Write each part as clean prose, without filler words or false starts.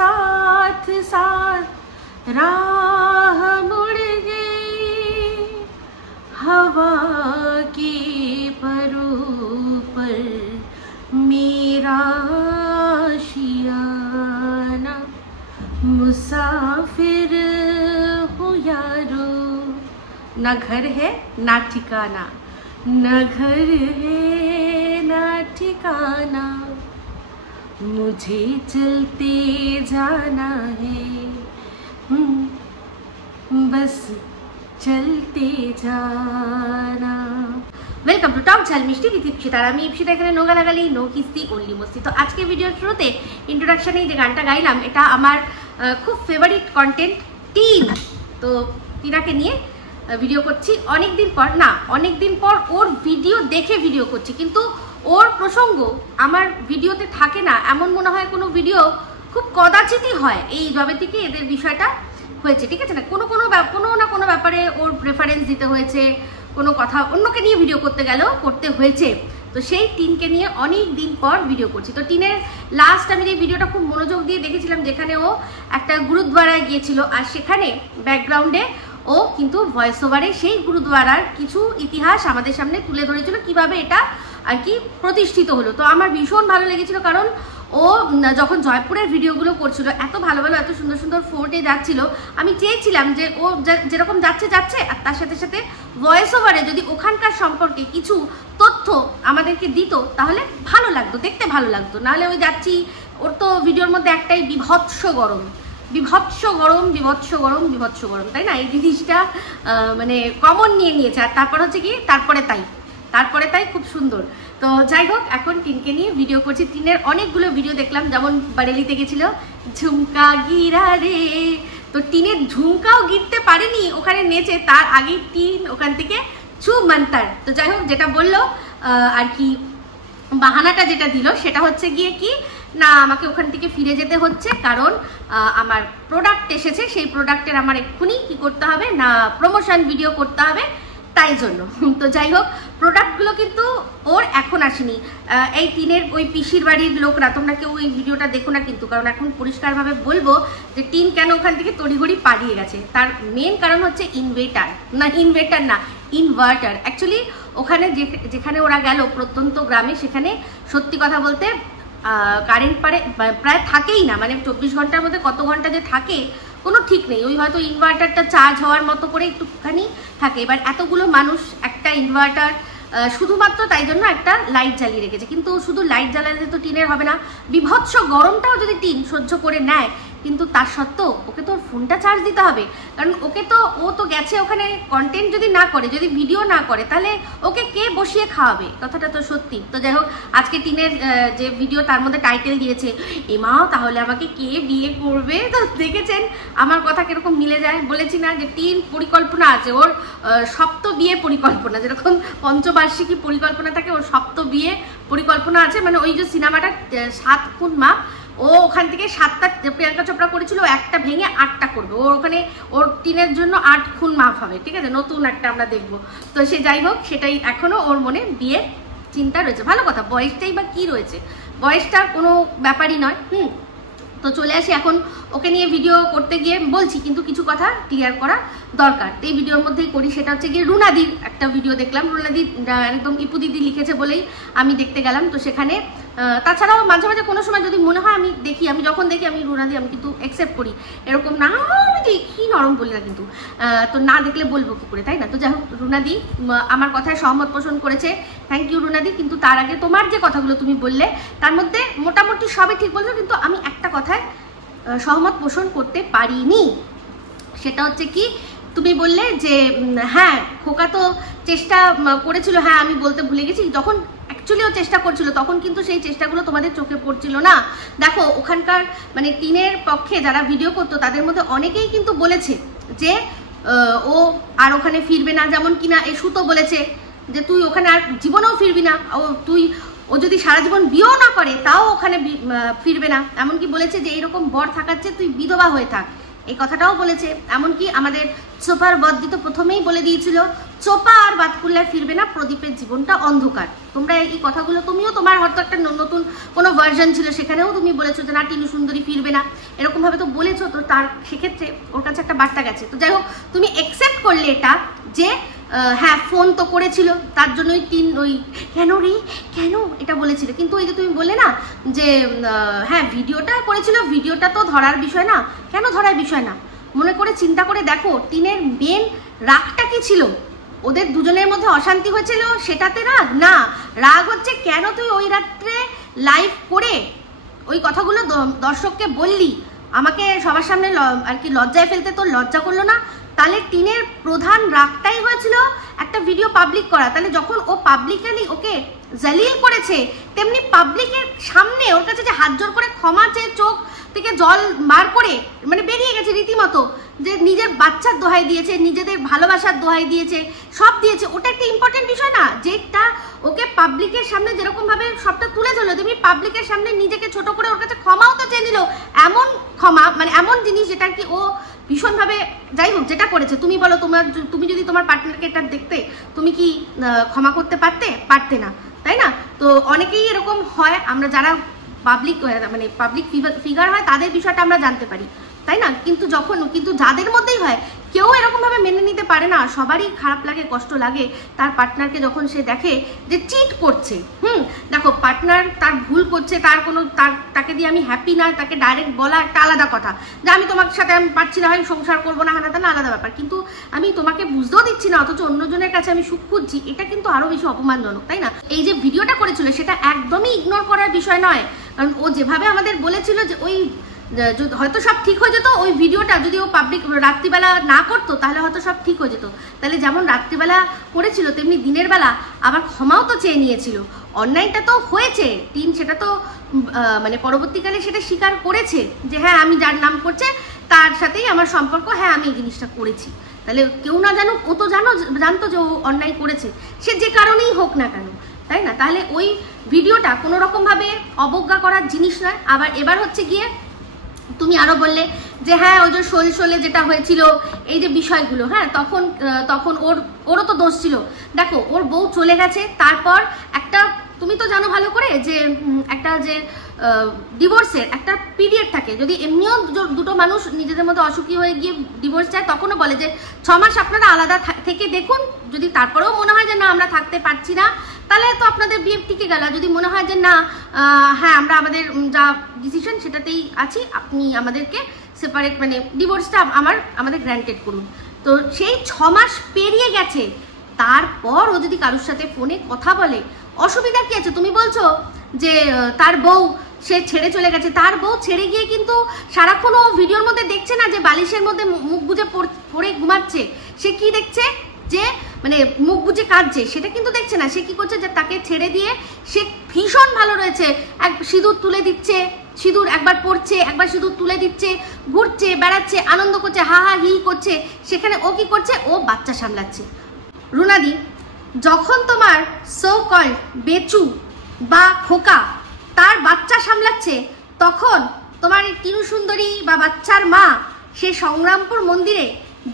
साथ साथ राह मुड़ गई, हवा की परों पर मेरा आशियाना, मुसाफिर हूँ यारो, ना घर है ना ठिकाना, ना घर है ना ठिकाना, मुझे चलते जाना है, बस चलते जाना। वेलकम टू टॉक झाल मिष्टी विद इप्सिता। আমি ইপসিতা, এখানে নো গালাগালি, নো কিস্তি, অনলি মস্তি। তো আজকে ভিডিওর শুরুতে ইন্ট্রোডাকশনে যে গানটা গাইলাম, এটা আমার খুব ফেভারিট কন্টেন্ট টিন। তো টিনাকে নিয়ে ভিডিও করছি অনেক দিন পর ওর ভিডিও দেখে ভিডিও করছি, কিন্তু ওর প্রসঙ্গ আমার ভিডিওতে থাকে না। এমন মনে হয় কোনো ভিডিও খুব কদাচিতই হয় এই জবে থেকে এদের বিষয়টা হয়েছে, ঠিক আছে না? কোনো না কোনো ব্যাপারে ওর প্রেফারেন্স দিতে হয়েছে, কোনো কথা অন্যকে নিয়ে ভিডিও করতে হয়েছে। তো সেই টিনকে নিয়ে অনেক দিন পর ভিডিও করছি। তো টিনের লাস্ট আমি যে ভিডিওটা খুব মনোযোগ দিয়ে দেখেছিলাম, যেখানে ও একটা গুরুদ্বারায় গিয়েছিল, আর সেখানে ব্যাকগ্রাউন্ডে ও কিন্তু ভয়েস ওভারে সেই গুরুদ্বারার কিছু ইতিহাস আমাদের সামনে তুলে ধরেছিল, কিভাবে এটা আর কি প্রতিষ্ঠিত হলো। তো আমার ভীষণ ভালো লেগেছিল, কারণ ও যখন জয়পুরের ভিডিওগুলো করছিল, এত ভালো এত সুন্দর ফোর্টে যাচ্ছিল, আমি চেয়েছিলাম যে ও যেরকম যাচ্ছে আর তার সাথে সাথে ভয়েস ওভারে যদি ওখানকার সম্পর্কে কিছু তথ্য আমাদেরকে দিত, তাহলে ভালো লাগতো, দেখতে ভালো লাগতো। নাহলে ওই যাচ্ছি, ওর তো ভিডিওর মধ্যে একটাই বিভৎস গরম, তাই না? এই জিনিসটা মানে কমন নিয়ে নিয়েছে। আর তারপর হচ্ছে কি, তারপরে তাই খুব সুন্দর। তো যাই হোক, এখন টিনকে নিয়ে ভিডিও করছি। টিনের অনেকগুলো ভিডিও দেখলাম, যেমন বারেলিতে গেছিল, ঝুমকা গিরা রে। তো টিনের ঝুমকাও গিরতে পারেনি, ওখানে নেচে, তার আগে টিন ওখান থেকে ছু মন্তার। তো যাই হোক, যেটা বললো আর কি, বাহানাটা যেটা দিল সেটা হচ্ছে গিয়ে কি না, আমাকে ওখান থেকে ফিরে যেতে হচ্ছে, কারণ আমার প্রোডাক্ট এসেছে, সেই প্রোডাক্টের আমার এক্ষুনি কি করতে হবে না, প্রমোশন ভিডিও করতে হবে, তাই জন্য। তো যাই হোক, প্রোডাক্টগুলো কিন্তু ওর এখন আসেনি। এই টিনের ওই পিসির বাড়ির লোকরা, তোমরা কেউ ওই ভিডিওটা দেখো না কিন্তু, কারণ এখন পরিষ্কারভাবে বলবো যে টিন কেন ওখান থেকে তড়িঘড়ি পালিয়ে গেছে। তার মেন কারণ হচ্ছে ইনভার্টার না, ইনভার্টার। অ্যাকচুয়ালি ওখানে যেখানে ওরা গেল প্রত্যন্ত গ্রামে, সেখানে সত্যি কথা বলতে কারেন্ট প্রায় থাকেই না, মানে 24 ঘন্টার মধ্যে কত ঘন্টা যে থাকে কোনো ঠিক নেই। ওই হয়তো ইনভার্টারটা চার্জ হওয়ার মতো করে একটুখানি থাকে। এবার এতগুলো মানুষ একটা ইনভার্টার শুধুমাত্র তাই জন্য একটা লাইট জ্বালিয়ে রেখেছে, কিন্তু শুধু লাইট জ্বালালে তো টিনের হবে না। বিভৎস গরমটাও যদি টিন সহ্য করে নেয়, কিন্তু তার সত্ত্বেও ওকে তো ফোনটা চার্জ দিতে হবে, কারণ ও তো গেছে ওখানে। কন্টেন্ট যদি না করে, যদি ভিডিও না করে, তাহলে ওকে কে বসিয়ে খাওয়াবে? কথাটা তো সত্যি। তো যাই হোক, আজকে টিনের যে ভিডিও, তার মধ্যে টাইটেল দিয়েছে, এমা তাহলে আমাকে কে বিয়ে করবে? তো দেখেছেন আমার কথা কিরকম মিলে যায়। বলেছি না যে টিন পরিকল্পনা আছে, ওর সপ্ত বিয়ে পরিকল্পনা, যেরকম পঞ্চবার্ষিকী পরিকল্পনা থাকে, ওর সপ্ত বিয়ে পরিকল্পনা আছে। মানে ওই যে সিনেমাটা 7 খুন মাপ, ও ওখান থেকে 7টা প্রিয়াঙ্কা চোপড়া করেছিল, একটা ভেঙে 8টা করবে। ওর টিনের জন্য 8 খুন মাফ হবে, ঠিক আছে? নতুন একটা আমরা দেখবো। তো সে যাই হোক, সেটাই এখনো ওর মনে বিয়ের চিন্তা রয়েছে। ভালো কথা, বয়সটাই বা কি রয়েছে, বয়সটা কোনো ব্যাপারই নয়। তো চলে আসি এখন ওকে নিয়ে ভিডিও করতে গিয়ে বলছি, কিন্তু কিছু কথা ক্লিয়ার করা দরকার। এই ভিডিওর মধ্যেই করি, সেটা হচ্ছে গিয়ে রুনাদির একটা ভিডিও দেখলাম। রুনাদি একদম ইপু দিদি লিখেছে বলেই আমি দেখতে গেলাম। তো সেখানে তাছাড়াও মাঝে মাঝে কোনো সময় যদি মনে হয় আমি যখন দেখি আমি রুনাদি আমি কিন্তু অ্যাকসেপ্ট করি, এরকম না আমি দেখি নরম বলি না, কিন্তু তো না দেখলে বলবো কি করে, তাই না? তো যাই হোক, রুনাদি আমার কথায় সহমত পোষণ করেছে, থ্যাংক ইউ রুনাদি। কিন্তু তার আগে তোমার যে কথাগুলো তুমি বললে, তার মধ্যে মোটামুটি সবই ঠিক বলছো, কিন্তু আমি একটা কথায় সহমত পোষণ করতে পারিনি। সেটা হচ্ছে কি, তুমি বললে যে হ্যাঁ খোকা তো চেষ্টা করেছিল, হ্যাঁ আমি বলতে ভুলে গেছি, যখন অ্যাকচুয়ালি ও চেষ্টা করছিল তখন কিন্তু সেই চেষ্টাগুলো তোমাদের চোখে পড়ছিল না। দেখো, ওখানকার মানে টিনের পক্ষে যারা ভিডিও করতো, তাদের মধ্যে অনেকেই কিন্তু বলেছে যে ও আর ওখানে ফিরবে না। যেমন কিনা এসু তো বলেছে যে তুই ওখানে আর জীবনেও ফিরবি না, ও যদি সারা জীবন বিয়েও না করে তাও ওখানে ফিরবে না। এমনকি বলেছে যে এইরকম বর থাকাচ্ছে তুই বিধবা হয়ে থাক, এই কথাটাও বলেছে। এমনকি আমাদের সুপার বদ্দি তো প্রথমেই বলে দিয়েছিল চোপা আর বাতকুল্লায় ফিরবে না, প্রদীপের জীবনটা অন্ধকার। তোমরা এই কথাগুলো, তুমিও তোমার হয়তো একটা নতুন কোনো ভার্সন ছিল, সেখানেও তুমি বলেছো যে না টিনু সুন্দরী ফিরবে না, এরকমভাবে তো বলেছো। তো তার সেক্ষেত্রে ওর কাছে একটা বার্তা গেছে। তো যাই হোক, তুমি অ্যাকসেপ্ট করলে এটা যে হ্যাঁ ফোন তো করেছিল, তার জন্যই ওই কেন রে কেন এটা বলেছিল। কিন্তু ওই যে তুমি বললে না যে হ্যাঁ ভিডিওটা করেছিল, ভিডিওটা তো ধরার বিষয় না। কেন ধরার বিষয় না? মনে করে চিন্তা করে দেখো, টিনের মেন রাগটা কি ছিল? ওদের দুজনের মধ্যে অশান্তি হয়েছিল, সেটাতে রাগ না। রাগ হচ্ছে কেন তুই ওই রাত্রে লাইভ করে ওই কথাগুলো দর্শককে বললি, আমাকে সবার সামনে আর কি লজ্জায় ফেলতে তোর লজ্জা করলো না? তাহলে টিনের প্রধান রাগটাই হয়েছিল একটা ভিডিও পাবলিক করা। তাহলে যখন ও পাবলিকালি ওকে জালিল করেছে, তেমনি পাবলিকের সামনে ওর কাছে যে হাত জোর করে ক্ষমা চেয়ে চোখ থেকে জল বার করে মানে বেরিয়ে গেছে রীতিমতো, যে নিজের বাচ্চার দোহাই দিয়েছে, নিজেদের ভালোবাসার দোহাই দিয়েছে, সব দিয়েছে। ওটা একটা ইম্পর্টেন্ট বিষয় না? যেটা ওকে পাবলিকের সামনে যেরকম ভাবে সবটা তুলে ধরলো, তুমি পাবলিকের সামনে নিজেকে ছোট করে ওর কাছে ক্ষমাও তো চেয়ে নিল। এমন ক্ষমা মানে এমন জিনিস যেটা কি ও ভীষণভাবে, যাই হোক যেটা করেছে, তুমি বলো তুমি যদি তোমার পার্টনারকে এটা দেখতে, তুমি কি ক্ষমা করতে পারতে না, তাই না? তো অনেকেই এরকম হয়, আমরা যারা পাবলিক মানে পাবলিক ফিগার হয় তাদের বিষয়টা আমরা জানতে পারি, তাই না? কিন্তু যাদের মধ্যেই হয়, কেউ এরকম ভাবে মেনে নিতে পারে না। সবারই খারাপ লাগে, কষ্ট লাগে তার পার্টনারকে যখন সে দেখে যে চিট করছে। দেখো পার্টনার তার ভুল করছে, তাকে দিয়ে আমি হ্যাপি না, তাকে ডাইরেক্ট বলা একটা আলাদা কথা, যে আমি তোমার সাথে আমি পারছি না, ভাই সংসার করবো না, হানা আলাদা ব্যাপার। কিন্তু আমি তোমাকে বুঝতেও দিচ্ছি না, অথচ অন্যজনের কাছে আমি সুখ খুঁজছি, এটা কিন্তু আরো বেশি অপমানজনক, তাই না? এই যে ভিডিওটা করেছিল সেটা একদমই ইগনোর করার বিষয় নয়, কারণ ও যেভাবে আমাদের বলেছিল যে ওই হয়তো সব ঠিক হয়ে যেত, ওই ভিডিওটা যদি ও পাবলিক রাত্রিবেলা না করতো তাহলে হয়তো সব ঠিক হয়ে যেত। তাহলে যেমন রাত্রিবেলা করেছিল, তেমনি দিনের বেলা আবার ক্ষমাও তো চেয়ে নিয়েছিল। অন্যায়টা তো হয়েছে, টিন সেটা তো মানে পরবর্তীকালে সেটা স্বীকার করেছে যে হ্যাঁ আমি যার নাম করছে তার সাথেই আমার সম্পর্ক, হ্যাঁ আমি এই জিনিসটা করেছি। তাহলে কেউ না জানুক, ও তো জানতো যে ও অন্যায় করেছে, সে যে কারণেই হোক না কেন, তাই না? তাহলে ওই ভিডিওটা কোনো রকমভাবে অবজ্ঞা করার জিনিস নয়। আবার এবার হচ্ছে গিয়ে তুমি আরো বললে যে হ্যাঁ ওই যে শোলে যেটা হয়েছিল, এই যে বিষয়গুলো, হ্যাঁ তখন ওরও তো দোষ ছিল। দেখো ওর বউ চলে গেছে, তারপর একটা, তুমি তো জানো ভালো করে যে একটা যে ডিভোর্সের একটা পিরিয়ড থাকে, যদি এমনিও দুটো মানুষ নিজেদের মধ্যে অসুখী হয়ে গিয়ে ডিভোর্স চায়, তখনও বলে যে 6 মাস আপনারা আলাদা থেকে দেখুন, যদি তারপরেও মনে হয় যে না আমরা থাকতে পারছি না, তাহলে তো আপনাদের বিয়ে টিকে গেল। যদি মনে হয় যে না হ্যাঁ আমরা আমাদের যা ডিসিশন সেটাতেই আছি, আপনি আমাদেরকে সেপারেট মানে ডিভোর্সটা আমাদের গ্র্যান্টেড করুন। তো সেই 6 মাস পেরিয়ে গেছে, তারপর ও যদি কারোর সাথে ফোনে কথা বলে, অসুবিধা কি আছে? তুমি বলছো যে তার বউ সে ছেড়ে চলে গেছে, তার বউ ছেড়ে গিয়ে কিন্তু সারাক্ষণ ও ভিডিওর মধ্যে দেখছে না যে বালিশের মধ্যে মুখ বুজে পড়ে ঘুমাচ্ছে, সে কি দেখছে যে মানে মুখ বুজে কাঁদছে, সেটা কিন্তু দেখছে না। সে কি করছে যে তাকে ছেড়ে দিয়ে সে ভীষণ ভালো রয়েছে, সিঁদুর তুলে দিচ্ছে, সিঁদুর একবার পড়ছে, একবার সিঁদুর তুলে দিচ্ছে, ঘুরছে বেড়াচ্ছে, আনন্দ করছে, হা হা হি করছে। সেখানে ও কি করছে? ও বাচ্চা সামলাচ্ছে। রুনাদি, যখন তোমার সো কল্ড বেচু বা খোকা তার বাচ্চা সামলাচ্ছে, তখন তোমার টিনু সুন্দরী বা বাচ্চার মা সে সংগ্রামপুর মন্দিরে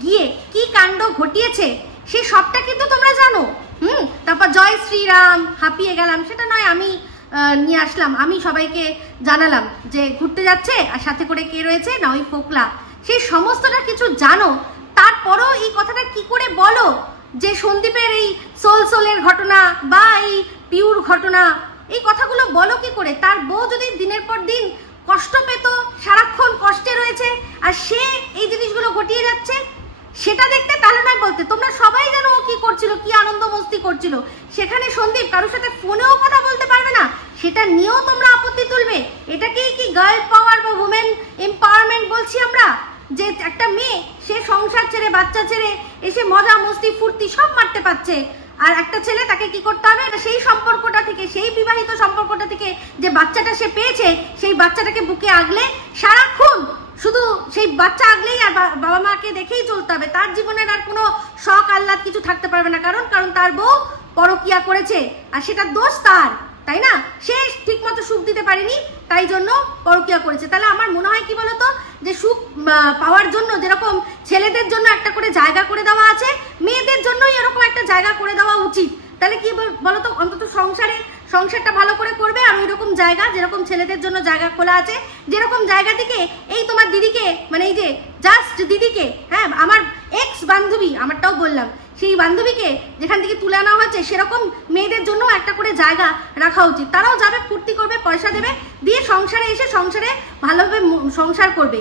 গিয়ে কি কাণ্ড ঘটিয়েছে সে সবটা কিন্তু তোমরা জানো। তারপর জয় শ্রীরাম হাঁপিয়ে গেলাম, সেটা নয় আমি নিয়ে আসলাম, আমি সবাইকে জানালাম যে ঘুরতে যাচ্ছে, আর সাথে করে কে রয়েছে না ওই ফোকলা, সেই সমস্তটা কিছু জানো, তারপরও এই কথাটা কি করে বলো যে সন্দীপের এই সোলের ঘটনা বা এই পিউর ঘটনা, এই কথাগুলো বলো কি করে? তার বউ যদি দিনের পর দিন কষ্ট পেত, সারাক্ষণ কষ্টে রয়েছে, আর সে এই জিনিসগুলো ঘটিয়ে যাচ্ছে, সেটা দেখতে, তাহলে নয় বলতে। তোমরা সবাই জানো ও কি করছিল, কি আনন্দ মস্তি করছিল, সেখানে সন্দীপ কারোর সাথে ফোনেও কথা বলতে পারবে না, সেটা নিয়েও তোমরা আপত্তি তুলবে। এটাকেই কি গার্ল পাওয়ার বা উমেন এম্পাওয়ারমেন্ট বলছি আমরা? যে একটা মেয়ে সে সংসার ছেড়ে বাচ্চা ছেড়ে এসে মজা মস্তি ফুর্তি সব মারতে পারছে, আর একটা ছেলে তাকে কি করতে হবে, সেই সম্পর্কটা থেকে, সেই বিবাহিত সম্পর্কটা থেকে যে বাচ্চাটা সে পেয়েছে, সেই বাচ্চাটাকে বুকে আগলে সারাক্ষণ শুধু সেই বাচ্চা আগলেই আর বাবা মাকে দেখেই চলতে হবে, তার জীবনের আর কোনো শখ আহ্লাদ কিছু থাকতে পারবে না। কারণ তার বউ পরকিয়া করেছে, আর সেটা দোষ তার, তাই না? সে ঠিক মতো সুখ দিতে পারেনি, তাই জন্য পরকিয়া করেছে। তাহলে আমার মনে হয় কি বলতো, যে সুখ পাওয়ার জন্য যেরকম ছেলেদের জন্য একটা করে জায়গা করে দেওয়া আছে, মেয়েদের জন্য এরকম একটা জায়গা করে দেওয়া উচিত। তাহলে কি বলো তো, অন্তত সংসারটা ভালো করে করবে। আর ওই রকম জায়গা, যেরকম ছেলেদের জন্য জায়গা খোলা আছে, যেরকম জায়গা থেকে এই তোমার দিদিকে, মানে এই যে জাস্ট দিদিকে, হ্যাঁ আমার এক্স বান্ধবী, আমারটাও বললাম, সেই বান্ধবীকে যেখান থেকে তুলে আনা হয়েছে, সেরকম মেয়েদের জন্য একটা করে জায়গা রাখা উচিত। তারাও যাবে, ফুর্তি করবে, পয়সা দেবে, দিয়ে সংসারে এসে সংসারে ভালোভাবে সংসার করবে।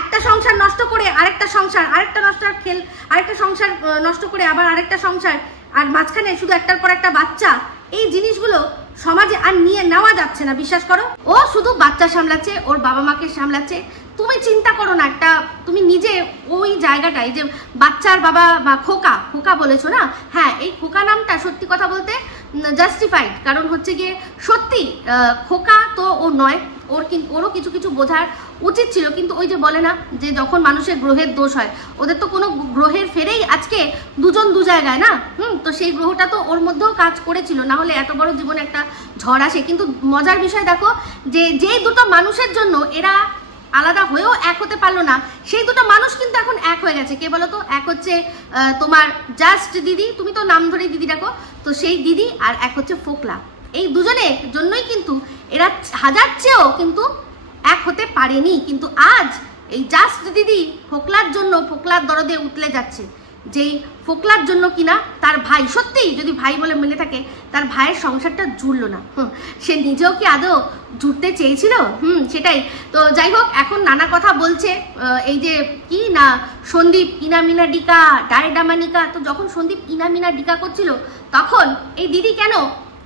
একটা সংসার নষ্ট করে আরেকটা সংসার, আরেকটা সংসার নষ্ট করে আবার আরেকটা সংসার, আর মাঝখানে শুধু একটার পর একটা বাচ্চা, এই জিনিসগুলো সমাজে আর নিয়ে নেওয়া যাচ্ছে না, বিশ্বাস করো। ও শুধু বাচ্চা সামলাচ্ছে, ওর বাবা মাকে সামলাচ্ছে। তুমি চিন্তা করো না, একটা তুমি নিজে ওই জায়গাটায় যে বাচ্চার বাবা বা খোকা বলেছো না, হ্যাঁ এই খোকা নামটা সত্যি কথা বলতে জাস্টিফাইড। কারণ হচ্ছে গিয়ে সত্যি খোকা তো ও নয়, ওরও কিছু কিছু বোঝার উচিত ছিল। কিন্তু ওই যে বলে না যে যখন মানুষের গ্রহের দোষ হয়, ওদের তো কোনো গ্রহের ফেরেই আজকে দুজন দু জায়গায় না, তো সেই গ্রহটা তো ওর মধ্যেও কাজ করেছিল, না হলে এত বড় জীবনে একটা ঝড় আসে। কিন্তু মজার বিষয় দেখো, যে দুটো মানুষের জন্য এরা আলাদা হয়েও এক হতে পারলো না, সেই দুটো মানুষ কিন্তু এখন এক হয়ে গেছে। কে বলো তো? এক হচ্ছে তোমার জাস্ট দিদি, তুমি তো নাম ধরে দিদি ডাকো, তো সেই দিদি, আর এক হচ্ছে ফোকলা। এই দুজনের জন্যই কিন্তু এরা হাজার চেয়েও কিন্তু এক হতে পারেনি। কিন্তু আজ এই জাস্ট দিদি ফোকলার জন্য, ফোকলার দরদে উতলে যাচ্ছে, যেই ফোকলার জন্য কিনা তার ভাই, সত্যিই যদি ভাই বলে মেনে থাকে, তার ভাইয়ের সংসারটা জুড়লো না। সে নিজেও কি আদৌ জুড়তে চেয়েছিল? সেটাই। তো যাই হোক, এখন নানা কথা বলছে, এই যে কি না সন্দীপ ইনামিনা ডিকা ডায়ডামানিকা, তো যখন সন্দীপ ইনামিনা ডিকা করছিল, তখন এই দিদি কেন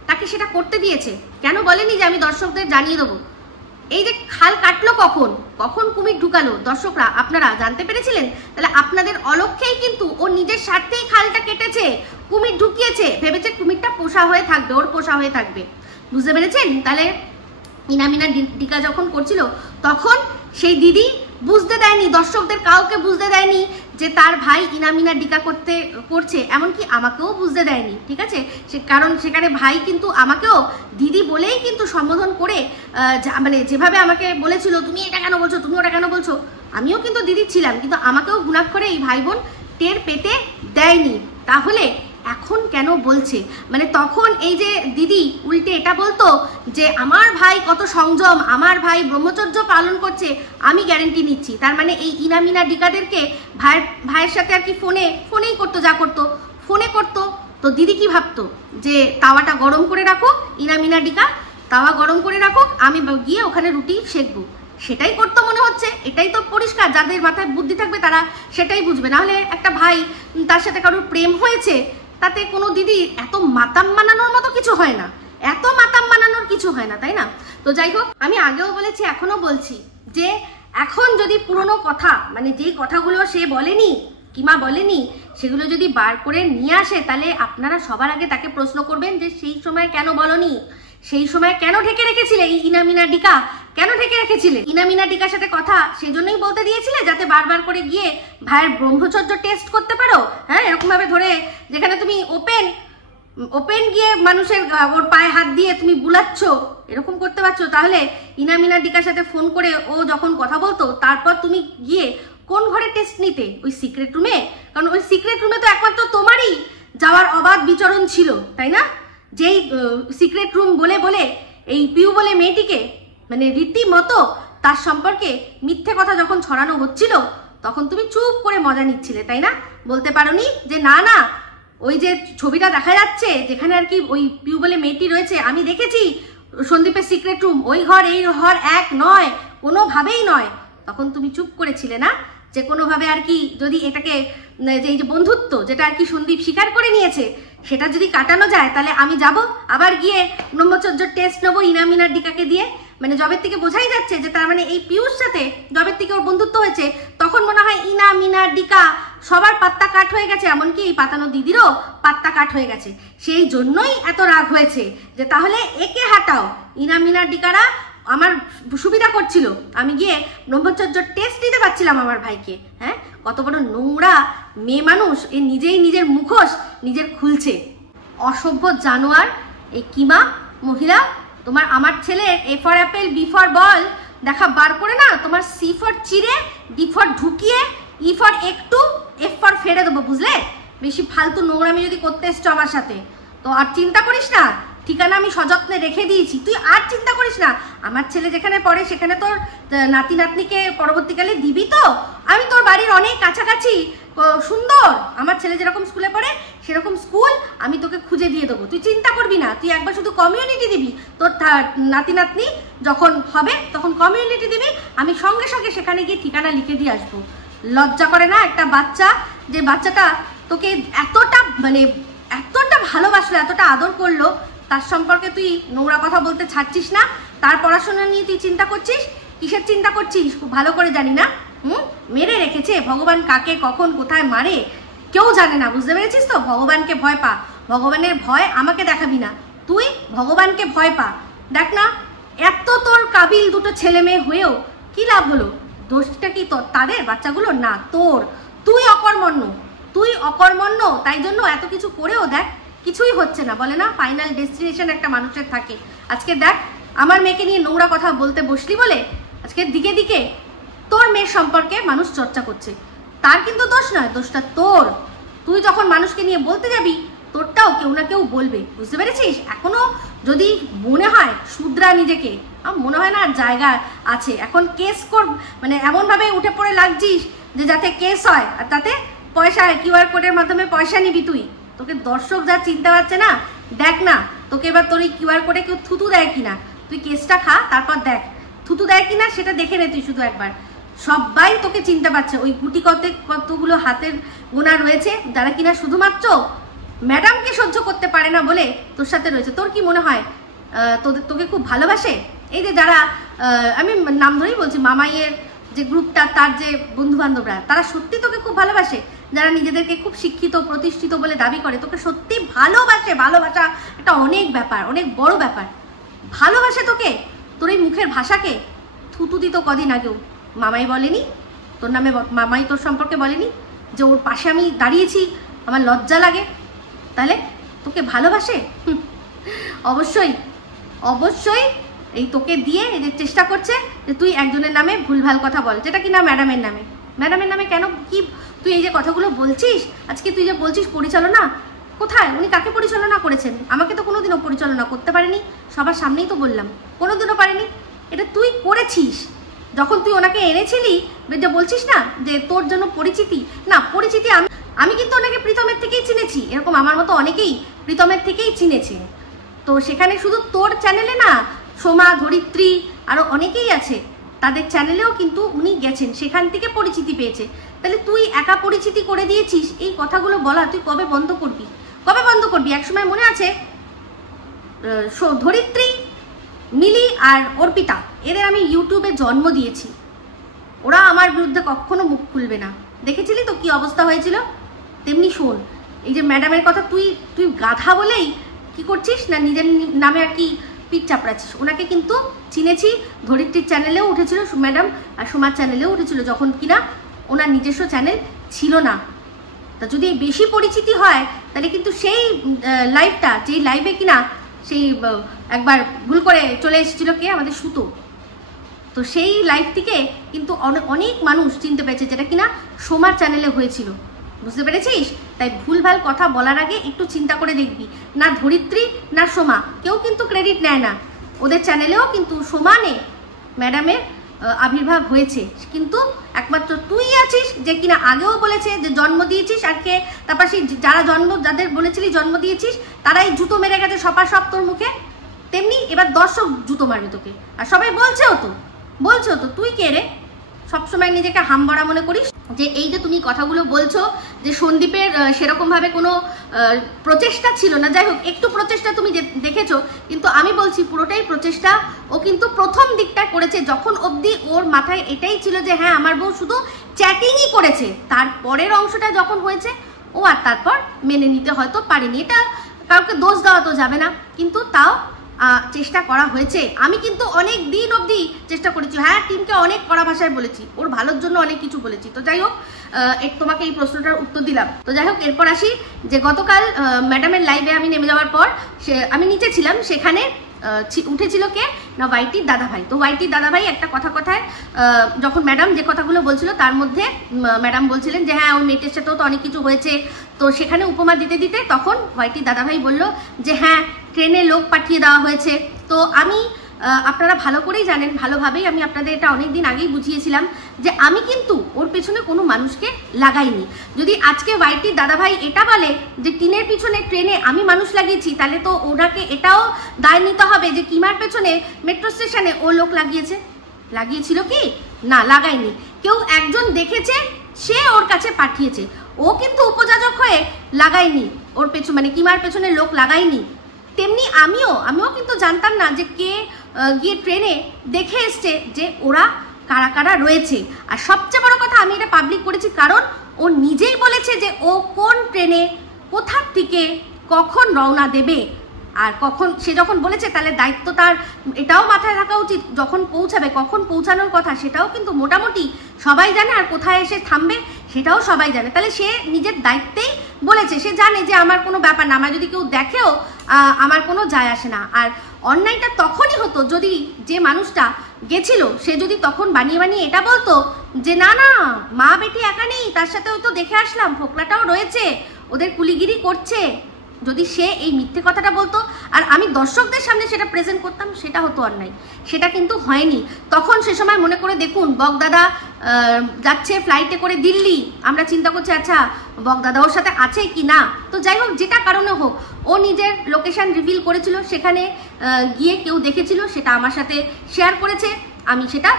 তাকে সেটা করতে দিয়েছে? কেন বলেনি যে আমি দর্শকদের জানিয়ে দেবো? এই যে খাল কাটলো কখন কুমির ঢুকালো, দর্শকরা আপনারা জানতে পেরেছিলেন? তাহলে আপনাদের অলক্ষ্যেই কিন্তু ও নিজের স্বার্থেই খালটা কেটেছে, কুমির ঢুকিয়েছে, ভেবেছে কুমিরটা পোষা হয়ে থাকবে, ওর পোষা হয়ে থাকবে। বুঝতে পেরেছেন? তাহলে ইনামিনা ডিকা যখন করছিল, তখন সেই দিদি বুঝতে দেয়নি, দর্শকদের কাউকে বুঝতে দেয়নি যে তার ভাই ইনামিনা ডিকা করছে, এমনকি আমাকেও বুঝতে দেয়নি, ঠিক আছে? কারণ সেখানে ভাই কিন্তু আমাকেও দিদি বলেই কিন্তু সম্বোধন করে, মানে যেভাবে আমাকে বলেছিল তুমি এটা কেন বলছো, তুমি ওটা কেন বলছো, আমিও কিন্তু দিদি ছিলাম, কিন্তু আমাকেও গুণাক করে এই ভাই বোন টের পেতে দেয়নি। তাহলে এখন কেন বলছে? মানে তখন এই যে দিদি উল্টে এটা বলতো যে আমার ভাই কত সংযম, আমার ভাই ব্রহ্মচর্য পালন করছে, আমি গ্যারেন্টি নিচ্ছি। তার মানে এই ইনামিনা ডিকাদেরকে ভাইয়ের সাথে আর কি ফোনেই করতো, যা করতো ফোনে করতো। তো দিদি কি ভাবতো যে তাওয়াটা গরম করে রাখো, ইনামিনা ডিকা তাওয়া গরম করে রাখো, আমি গিয়ে ওখানে রুটি সেঁকবো, সেটাই করতো মনে হচ্ছে। এটাই তো পরিষ্কার, যাদের মাথায় বুদ্ধি থাকবে তারা সেটাই বুঝবে। নাহলে একটা ভাই, তার সাথে কারোর প্রেম হয়েছে, তাতে কোনো দিদি এত মাতাম বানানোর মতো কিছু হয় না, এত মাতাম বানানোর কিছু হয় না, তাই না? তো যাই হোক, আমি আগেও বলেছি, এখনো বলছি, যে এখন যদি পুরনো কথা, মানে যেই কথাগুলো সে বলেনি, কিমা বলেনি, সেগুলো যদি বার করে নিয়ে আসে, তাহলে আপনারা সবার আগে তাকে প্রশ্ন করবেন যে সেই সময় কেন বলনি, সেই সময় কেন ঢেকে রেখেছিলে? এই ইনামিনা ডিকা কেন ঢেকে রেখেছিলে? ইনামিনা ডিকার সাথে কথা সেজন্যই বলতে দিয়েছিলে যাতে বারবার করে গিয়ে ভাইয়ের ব্রহ্মচর্য টেস্ট করতে পারো, হ্যাঁ? এরকম ভাবে ধরে, যেখানে তুমি ওপেন গিয়ে মানুষের ওর পায়ে হাত দিয়ে তুমি বুলাচ্ছ, এরকম করতে পারছো? তাহলে ইনামিনা ডিকার সাথে ফোন করে ও যখন কথা বলতো, তারপর তুমি গিয়ে কোন ঘরে টেস্ট নিতে? ওই সিক্রেট রুমে? কারণ ওই সিক্রেট রুমে তো একমাত্র তোমারই যাওয়ার অবাধ বিচরণ ছিল, তাই না? যেই সিক্রেট রুম বলে বলে এই পিউ বলে মেয়েটিকে, মানে রীতিমতো তার সম্পর্কে মিথ্যে কথা যখন ছড়ানো হচ্ছিল, তখন তুমি চুপ করে মজা নিচ্ছিলে, তাই না? বলতে পারোনি যে না ওই যে ছবিটা দেখা যাচ্ছে যেখানে আর কি ওই পিউ বলে মেয়েটি রয়েছে, আমি দেখেছি সন্দীপের সিক্রেট রুম, ওই ঘর এই ঘর এক নয়, কোনোভাবেই নয়। তখন তুমি চুপ করেছিলে না, যে কোনোভাবে আর কি যদি এটাকে, যে এই যে বন্ধুত্ব যেটা আর কি সন্দীপ স্বীকার করে নিয়েছে, সেটা যদি কাটানো যায়, তাহলে আমি যাব আবার গিয়ে ব্রহ্মচর্য টেস্ট নেবো ইনামিনার ডিকাকে দিয়ে। মানে জবের থেকে বোঝাই যাচ্ছে যে তার মানে এই পিউর সাথে জবের থেকে ওর বন্ধুত্ব হয়েছে, তখন মনে হয় ইনামিনা ডিকা সবার পাত্তা কাট হয়ে গেছে, এমনকি এই পাতানো দিদিরও পাত্তা কাট হয়ে গেছে। সেই জন্যই এত রাগ হয়েছে যে তাহলে একে হাঁটাও, ইনামিনা ডিকারা আমার সুবিধা করছিল, আমি গিয়ে ব্রহ্মচর্য টেস্ট দিতে পারছিলাম আমার ভাইকে। হ্যাঁ, কত বড় নোংরা মেয়ে মানুষ, এ নিজেই নিজের মুখোশ নিজের খুলছে। অসভ্য জানোয়ার এই কিমা মহিলা, তোমার আমার ছেলে A for apple B for ball দেখা বার করে না, তোমার সি ফর চিড়ে, ডি ফর ঢুকিয়ে, ই ফর একটু, এফ ফর ফেড়ে দেবো, বুঝলে? বেশি ফালতু নোংরামি যদি করতে এসছো আমার সাথে, তো আর চিন্তা করিস না, ঠিকানা আমি সযত্নে রেখে দিয়েছি, তুই আর চিন্তা করিস না। আমার ছেলে যেখানে পড়ে সেখানে তোর নাতি নাতনিকে পরবর্তীকালে দিবি তো। আমি তোর বাড়ির অনেক কাছাকাছি, সুন্দর, আমার ছেলে যেরকম স্কুলে পড়ে সেরকম স্কুল আমি তোকে খুঁজে দিয়ে দেবো, তুই চিন্তা করবি না। তুই একবার শুধু কমিউনিটি দিবি, তোর নাতি নাতনি যখন হবে তখন কমিউনিটি দিবি, আমি সঙ্গে সঙ্গে সেখানে গিয়ে ঠিকানা লিখে দিয়ে আসবো। লজ্জা করে না একটা বাচ্চা, যে বাচ্চাটা তোকে এতটা মানে এতটা ভালোবাসলো, এতটা আদর করলো, তার সম্পর্কে তুই নোংরা কথা বলতে ছাড়ছিস না। তার পড়াশোনা নিয়ে তুই চিন্তা করছিস, কিসের চিন্তা করছিস খুব ভালো করে জানি না। মেরে রেখেছে, ভগবান কাকে কখন কোথায় মারে কেউ জানে না, বুঝতে পেরেছিস তো? ভগবানকে ভয় পা, ভগবানের ভয় আমাকে দেখাবি না, তুই ভগবানকে ভয় পা। দেখ না, এত তোর কাবিল দুটো ছেলে মেয়ে হয়েও কি লাভ হলো? দোষটা কি তোর, তাদের বাচ্চাগুলো না তোর? তুই অকর্মণ্য, তাই জন্য এত কিছু করেও দেখ কিছুই হচ্ছে না। বলে না ফাইনাল ডেস্টিনেশন একটা মানুষের থাকে। আজকে দেখ আমার মেয়েকে নিয়ে নোংরা কথা বলতে বসলি বলে আজকে দিকে দিকে তোর মেয়ের সম্পর্কে মানুষ চর্চা করছে। তার কিন্তু দোষ নয়, দোষটা তোর। তুই যখন মানুষকে নিয়ে বলতে যাবি তোরটাও কেউ না কেউ বলবে, বুঝতে পেরেছিস? এখনো যদি মনে হয় শুধরা নিজেকে, আমার মনে হয় না আর জায়গা আছে। এখন কেস কর, মানে এমনভাবে উঠে পড়ে লাগছিস যে যাতে কেস হয় আর তাতে পয়সা, কিউআর কোডের মাধ্যমে পয়সা নিবি তুই। তোকে দর্শক যা চিনতে পারছে না, দেখ না তোকে এবার তোর এই কিউআর কোডে কেউ থুতু দেয় কিনা, তুই কেসটা খা, তারপর দেখ থুতু দেয় কিনা সেটা দেখে নে তুই শুধু একবার। সবাই তোকে চিনতে পারছে, ওই গুটি কতগুলো হাতের গোনা রয়েছে যারা কিনা শুধুমাত্র ম্যাডামকে সহ্য করতে পারে না বলে তোর সাথে রয়েছে। তোর কি মনে হয় তোকে খুব ভালোবাসে? এই যে যারা, আমি নাম ধরেই বলছি, মামাইয়ের যে গ্রুপটা, তার যে বন্ধু বান্ধবরা, তারা সত্যি তোকে খুব ভালোবাসে? যারা নিজেদেরকে খুব শিক্ষিত প্রতিষ্ঠিত বলে দাবি করে, তোকে সত্যি ভালোবাসে? ভালোবাসা একটা অনেক ব্যাপার, অনেক বড় ব্যাপার। ভালোবাসে তোকে, তোর এই মুখের ভাষাকে। থুতু দিত কদিন আগেও, মামাই বলেনি তোর নামে? মামাই তোর সম্পর্কে বলেনি যে ওর পাশে আমি দাঁড়িয়েছি, আমার লজ্জা লাগে? তাহলে তোকে ভালোবাসে? অবশ্যই অবশ্যই এই তোকে দিয়ে এদের চেষ্টা করছে যে তুই একজনের নামে ভুলভাল কথা বল, যেটা কিনা ম্যাডামের নামে। ম্যাডামের নামে কেন, কি তুই এই যে কথাগুলো বলছিস, আজকে তুই যে বলছিস পরিচালনা, কোথায়? উনি কাকে পরিচালনা করেছেন? আমাকে তো কোনোদিনও পরিচালনা করতে পারেনি, সবার সামনেই তো বললাম, কোনোদিনও পারেনি। এটা তুই করেছিস যখন তুই ওনাকে এনেছিলি, যে বলছিস না যে তোর জন্য পরিচিতি, না পরিচিতি আমি কিন্তু ওনাকে প্রীতমের থেকেই চিনেছি, এরকম আমার মতো অনেকেই প্রীতমের থেকেই চিনেছে। তো সেখানে শুধু তোর চ্যানেলে না, সোমা, ধরিত্রী, আরও অনেকেই আছে, তাদের চ্যানেলেও কিন্তু উনি গেছেন, সেখান থেকে পরিচিতি পেয়েছে। তাহলে তুই একা পরিচিতি করে দিয়েছিস, এই কথাগুলো বলা তুই কবে বন্ধ করবি? কবে বন্ধ করবি? একসময় মনে আছে ধরিত্রী, মিলি আর অর্পিতা, এদের আমি ইউটিউবে জন্ম দিয়েছি, ওরা আমার বিরুদ্ধে কখনো মুখ খুলবে না। দেখেছিলি তো কি অবস্থা হয়েছিল? তেমনি শোন, এই যে ম্যাডামের কথা তুই গাধা বলেই কি করছিস না, নিজের নামে আর কি পিঠ চাপড়াচ্ছিস। ওনাকে কিন্তু চিনেছি, ধরিত্রীর চ্যানেলেও উঠেছিল ম্যাডাম, আর সোমার চ্যানেলেও উঠেছিল, যখন কিনা ওনার নিজস্ব চ্যানেল ছিল না। তা যদি বেশি পরিচিতি হয় তাহলে কিন্তু সেই লাইভটা, যেই লাইভে কিনা সেই একবার ভুল করে চলে এসেছিল কে, আমাদের সুতো, তো সেই লাইভ থেকে কিন্তু অনেক মানুষ চিনতে পেরেছে, যেটা কিনা সোমার চ্যানেলে হয়েছিল, বুঝতে পেরেছিস? তাই ভুলভাল কথা বলার আগে একটু চিন্তা করে দেখবি। না ধরিত্রী না সোমা কেউ কিন্তু ক্রেডিট নেয় না, ওদের চ্যানেলেও কিন্তু সমানে ম্যাডামের আবির্ভাব হয়েছে, কিন্তু একমাত্র তুই আছিস যে কিনা আগেও বলেছে যে জন্ম দিয়েছিস, আর কে তারপর সেই যাদের বলেছিলি জন্ম দিয়েছিস তারাই জুতো মেরে গেছে সব তোর মুখে। তেমনি এবার দর্শক জুতো মারবে তোকে, আর সবাই বলছেও তো তুই কে রে? সবসময় নিজেকে হামবড়া মনে করিস। যে এই যে তুমি কথাগুলো বলছো যে সন্দীপের সেরকমভাবে কোনো প্রচেষ্টা ছিল না, যাই হোক একটু প্রচেষ্টা তুমি দেখেছো, কিন্তু আমি বলছি পুরোটাই প্রচেষ্টা। ও কিন্তু প্রথম দিকটা করেছে যখন অবধি ওর মাথায় এটাই ছিল যে হ্যাঁ আমার বউ শুধু চ্যাটিংই করেছে, তারপরের অংশটা যখন হয়েছে ও আর তারপর মেনে নিতে হয়তো পারেনি। এটা কাউকে দোষ দেওয়া তো যাবে না, কিন্তু তাও চেষ্টা করা হয়েছে। আমি কিন্তু অনেক দিন অবধি চেষ্টা করেছি, হ্যাঁ টিমকে অনেক কড়া ভাষায় বলেছি, ওর ভালোর জন্য অনেক কিছু বলেছি। তো যাই হোক তোমাকে এই প্রশ্নটার উত্তর দিলাম। তো যাই হোক এরপর আসি যে গতকাল ম্যাডামের লাইভে আমি নেমে যাওয়ার পর আমি নিচে ছিলাম, সেখানে উঠেছিল কে না ওয়াইটির দাদাভাই। তো ওয়াইটির দাদাভাই একটা কথায় যখন ম্যাডাম যে কথাগুলো বলছিল তার মধ্যে ম্যাডাম বলছিলেন যে হ্যাঁ ওর মেয়েটের সাথেও তো অনেক কিছু হয়েছে, তো তো সেখানে উপমা দিতে দিতে তখন ওয়াইটি দাদাভাই বলল যে হ্যাঁ ট্রেনে লোক পাঠিয়ে দেওয়া হয়েছে। তো আমি আপনারা ভালো করেই জানেন, ভালোভাবেই আমি আপনাদের এটা অনেক দিন আগেই বুঝিয়েছিলাম যে আমি কিন্তু ওর পেছনে কোনো মানুষকে লাগাইনি। যদি আজকে ওয়াইটির দাদাভাই এটা বলে যে টিনের পিছনে ট্রেনে আমি মানুষ লাগিয়েছি, তাহলে তো ওনাকে এটাও দায় নিতে হবে যে কিমার পেছনে মেট্রো স্টেশনে ও লোক লাগিয়েছিল কি না, লাগায়নি। কেউ একজন দেখেছে, সে ওর কাছে পাঠিয়েছে, ও কিন্তু উপযাজক হয়ে লাগায়নি ওর পেছনে, মানে কিমার পেছনে লোক লাগায়নি। তেমনি আমিও কিন্তু জানতাম না যে কে গিয়ে ট্রেনে দেখে এসছে যে ওরা কারা কারা রয়েছে। আর সবচেয়ে বড় কথা, আমি এটা পাবলিক করেছি কারণ ও নিজেই বলেছে যে ও কোন ট্রেনে কোথার থেকে কখন রওনা দেবে। আর কখন সে যখন বলেছে তাহলে দায়িত্ব তার এটাও মাথায় রাখা উচিত, যখন পৌঁছাবে কখন পৌঁছানোর কথা সেটাও কিন্তু মোটামুটি সবাই জানে, আর কোথায় এসে থামবে সেটাও সবাই জানে। তাহলে সে নিজের দায়িত্বেই বলেছে, সে জানে যে আমার কোনো ব্যাপার না, আমার যদি কেউ দেখেও আমার কোনো যায় আসে না। আর অন্যায়টা তখনই হতো যদি যে মানুষটা গেছিল সে যদি তখন বানিয়ে এটা বলতো যে না না মা বেটি একা নেই, তার সাথেও তো দেখে আসলাম ফোকলাটাও রয়েছে, ওদের কুলিগিরি করছে। যদি সে এই মিথ্যে কথাটা বলতো আর আমি দর্শকদের সামনে সেটা প্রেজেন্ট করতাম, সেটা হতো অন্যায়। সেটা কিন্তু হয়নি। তখন সে সময় মনে করে দেখুন, বকদাদা যাচ্ছে ফ্লাইটে করে দিল্লি, আমরা চিন্তা করছি আচ্ছা বকদাদা ওর সাথে আছে কি না। তো যাই হোক, যেটা কারণে হোক, ও নিজের লোকেশন রিভিল করেছিল, সেখানে গিয়ে কেউ দেখেছিল, সেটা আমার সাথে শেয়ার করেছে। আমি সেটা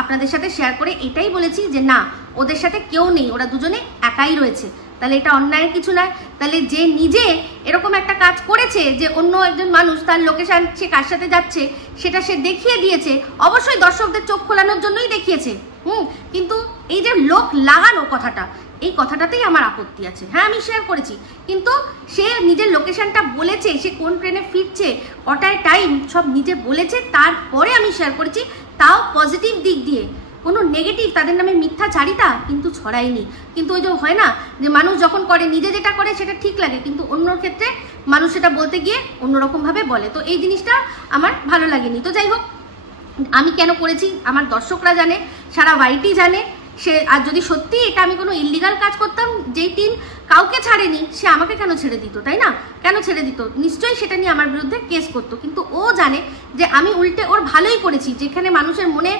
আপনাদের সাথে শেয়ার করে এটাই বলেছি যে না, ওদের সাথে কেউ নেই, ওরা দুজনে একাই রয়েছে। তাহলে এটা অন্যায়ের কিছু নয়। তাহলে যে নিজে এরকম একটা কাজ করেছে যে অন্য একজন মানুষ তার লোকেশন সে কার সাথে যাচ্ছে সেটা সে দেখিয়ে দিয়েছে, অবশ্যই দর্শকদের চোখ খোলানোর জন্যই দেখিয়েছে। কিন্তু এই যে লোক লাগানো কথাটা, এই কথাটাতেই আমার আপত্তি আছে। হ্যাঁ, আমি শেয়ার করেছি, কিন্তু সে নিজের লোকেশনটা বলেছে, সে কোন ট্রেনে ফিরছে, কটায় টাইম, সব নিজে বলেছে, তারপরে আমি শেয়ার করেছি, তাও পজিটিভ দিক দিয়ে, কোনো নেগেটিভ তাদের নামে মিথ্যাচারিতা কিন্তু ছড়ায়নি। কিন্তু ওই যে হয় না যে মানুষ যখন করে নিজে যেটা করে সেটা ঠিক লাগে, কিন্তু অন্যর ক্ষেত্রে মানুষ সেটা বলতে গিয়ে অন্যরকমভাবে বলে। তো এই জিনিসটা আমার ভালো লাগেনি। তো যাই হোক, আমি কেন করেছি আমার দর্শকরা জানে, সারা ওয়াইটি জানে। সে আর যদি সত্যি এটা আমি কোনো ইল্লিগাল কাজ করতাম, যেই টিম কাউকে ছাড়েনি, সে আমাকে কেন ছেড়ে দিত, তাই না? কেন ছেড়ে দিত? নিশ্চয়ই সেটা নিয়ে আমার বিরুদ্ধে কেস করতো। কিন্তু ও জানে যে আমি উল্টে ওর ভালোই করেছি। যেখানে মানুষের মনে